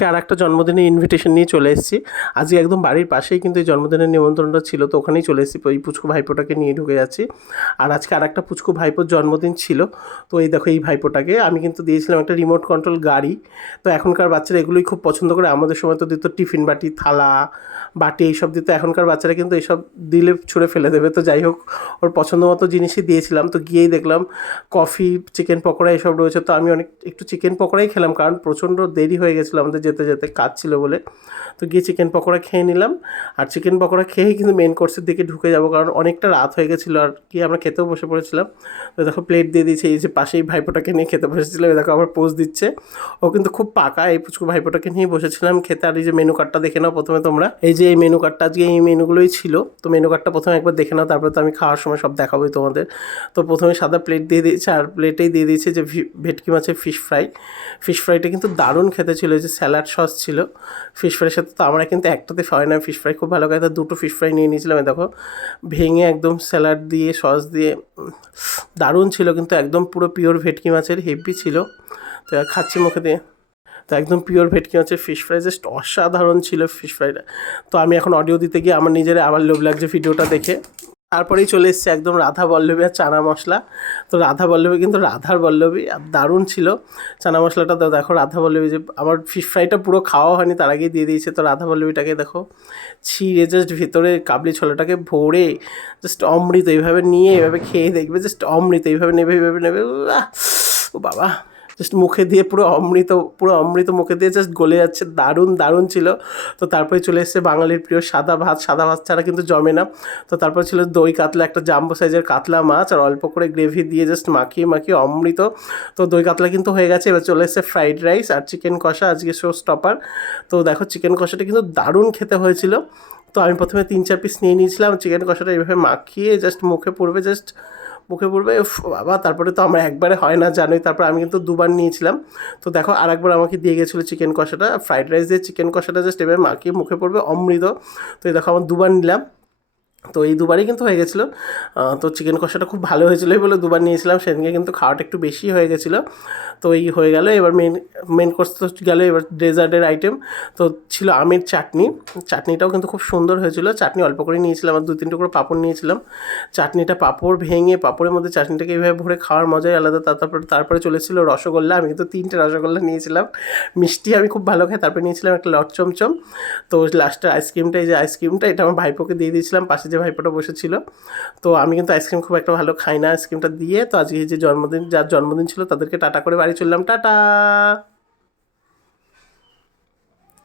আজকে আর একটা জন্মদিনের ইনভিটেশন নিয়ে চলে এসেছি। আজকে একদম বাড়ির পাশেই কিন্তু এই জন্মদিনের নিমন্ত্রণটা ছিল, তো ওখানেই চলে এসেছি। এই পুচকু ভাইপোটাকে নিয়ে ঢুকে যাচ্ছি। আর আজকে আর একটা পুচকু ভাইপোর জন্মদিন ছিল, তো এই দেখো এই ভাইপোটাকে আমি কিন্তু দিয়েছিলাম একটা রিমোট কন্ট্রোল গাড়ি। তো এখনকার বাচ্চারা এগুলোই খুব পছন্দ করে। আমাদের সময় তো দিত টিফিন বাটি, থালা, বাটি এইসব দিত। এখনকার বাচ্চারা কিন্তু এইসব দিলে ছুঁড়ে ফেলে দেবে। তো যাই হোক, ওর পছন্দ মতো জিনিসই দিয়েছিলাম। তো গিয়েই দেখলাম কফি, চিকেন পকোড়া এসব রয়েছে। তো আমি একটু চিকেন পকোড়াই খেলাম, কারণ প্রচণ্ড দেরি হয়ে গেছিলো আমাদের যেতে যেতে, কাজ ছিল বলে। তো গিয়ে চিকেন পকোড়া খেয়ে নিলাম। আর চিকেন পকোড়া খেয়েই কিন্তু মেন কোর্সের দিকে ঢুকে যাবো, কারণ অনেকটা রাত হয়ে গেছিলো। আর কি আমরা খেতেও বসে পড়েছিলাম। তো দেখো প্লেট দিয়ে দিয়েছে, এই যে পাশেই ভাইপোটাকে নিয়ে খেতে বসেছিলাম, এই দেখো আবার পোজ দিচ্ছে। ও কিন্তু খুব পাকা, এই পুচকু ভাইপোটাকে নিয়ে বসেছিলাম খেতে। আর এই যে মেনু কার্ডটা দেখে নাও প্রথমে তোমরা, এই যে এই মেনু কার্ডটা, আজকে এই মেনুগুলোই ছিল। তো মেনু কার্ডটা প্রথমে একবার দেখে নাও, তারপরে তো আমি খাওয়ার সময় সব দেখাবোই তোমাদের। তো প্রথমে সাদা প্লেট দিয়ে দিয়েছে, আর প্লেটেই দিয়ে দিয়েছে যে ভেটকি মাছের ফিশ ফ্রাই। ফিশ ফ্রাইটা কিন্তু দারুণ খেতে ছিল, যে স্যালাড সস ছিল ফিশ ফ্রাইয়ের সাথে। তো আমরা কিন্তু একটাতে হয় না, ফিশ ফ্রাই খুব ভালো খাই, তো দুটো ফিশ ফ্রাই নিয়ে নিয়েছিলাম। দেখো ভেঙে একদম স্যালাড দিয়ে সস দিয়ে দারুণ ছিল, কিন্তু একদম পুরো পিওর ভেটকি মাছের, হেভি ছিল। তো খাচ্ছি মুখে দিয়ে, তো একদম পিওর ভেটকি মাছের ফিশ ফ্রাই, জাস্ট অসাধারণ ছিল ফিশ ফ্রাইটা। তো আমি এখন অডিও দিতে গিয়ে আমার নিজের আবার লোভ লাগছে ভিডিওটা দেখে। তারপরেই চলে এসছে একদম রাধা বল্লভী আর চানা মশলা। তো রাধা বল্লভী কিন্তু রাধার বল্লভী, আর দারুণ ছিল চানা মশলাটা। তো দেখো রাধা বল্লভী, যে আমার ফিশ ফ্রাইটা পুরো খাওয়া হয়নি, তার আগেই দিয়ে দিয়েছে। তো রাধা বল্লভীটাকে দেখো ছিঁড়ে জাস্ট ভিতরে কাবলি ছোলাটাকে ভরে জাস্ট অমৃত এইভাবে নিয়ে এভাবে খেয়ে দেখবে, জাস্ট অমৃত এইভাবে নেবে, এইভাবে নেবে, ও বাবা, জাস্ট মুখে দিয়ে পুরো অমৃত, পুরো অমৃত মুখে দিয়ে জাস্ট গলে যাচ্ছে, দারুণ দারুণ ছিল। তো তারপরে চলে এসছে বাঙালির প্রিয় সাদা ভাত। সাদা ভাত ছাড়া কিন্তু জমে না। তো তারপর ছিল দই কাতলা, একটা জাম্বো সাইজের কাতলা মাছ, আর অল্প করে গ্রেভি দিয়ে জাস্ট মাখিয়ে মাখিয়ে অমৃত। তো দই কাতলা কিন্তু হয়ে গেছে, এবার চলে এসছে ফ্রাইড রাইস আর চিকেন কষা, আজকে শো স্টপার। তো দেখো চিকেন কষাটা কিন্তু দারুণ খেতে হয়েছিল। তো আমি প্রথমে 3-4 পিস নিয়ে নিয়েছিলাম। চিকেন কষাটা এইভাবে মাখিয়ে জাস্ট মুখে পড়বে, জাস্ট মুখে পড়বে, উফ বাবা। তারপরে তো আমার একবারে হয় না জানোই, তারপর আমি কিন্তু দুবার নিয়েছিলাম। তো দেখো আরেকবার আমাকে দিয়ে গেছিলো চিকেন কষাটা, ফ্রাইড রাইস দিয়ে চিকেন কষাটা জাস্ট এভাবে মাখিয়ে মুখে পড়বে অমৃত। তো এই দেখো আমার দুবার নিলাম। তো এই দুবারই কিন্তু হয়ে গেছিলো। তো চিকেন কষাটা খুব ভালো হয়েছিলো বলে দুবার নিয়েছিলাম। সেদিনকে কিন্তু খাওয়াটা একটু বেশি হয়ে গেছিলো। তো এই হয়ে গেল। এবার মেন কোর্স তো গেলো, এবার ডেজার্টের আইটেম। তো ছিল আমের চাটনি। চাটনিটাও কিন্তু খুব সুন্দর হয়েছিল। চাটনি অল্প করে নিয়েছিলাম, আর 2-3 টুকরো পাঁপড় নিয়েছিলাম। চাটনিটা পাঁপড় ভেঙে পাঁপড়ের মধ্যে চাটনিটাকে এইভাবে ভরে খাওয়ার মজাই আলাদা। তারপরে চলেছিল রসগোল্লা। আমি কিন্তু 3টে রসগোল্লা নিয়েছিলাম। মিষ্টি আমি খুব ভালো খাই। তারপরে নিয়েছিলাম একটা লট চমচম। তো লাস্টের আইসক্রিমটা, এই যে আইসক্রিমটা, এটা আমার ভাইপোকে দিয়ে দিয়েছিলাম, পাশে যে ভাইপোটা বসেছিল। তো আমি কিন্তু আইসক্রিম খুব একটা ভালো খাই না। আইসক্রিমটা দিয়ে তো আজকে যে যার জন্মদিন ছিল তাদেরকে টাটা করে বাড়ি চললাম। টাটা।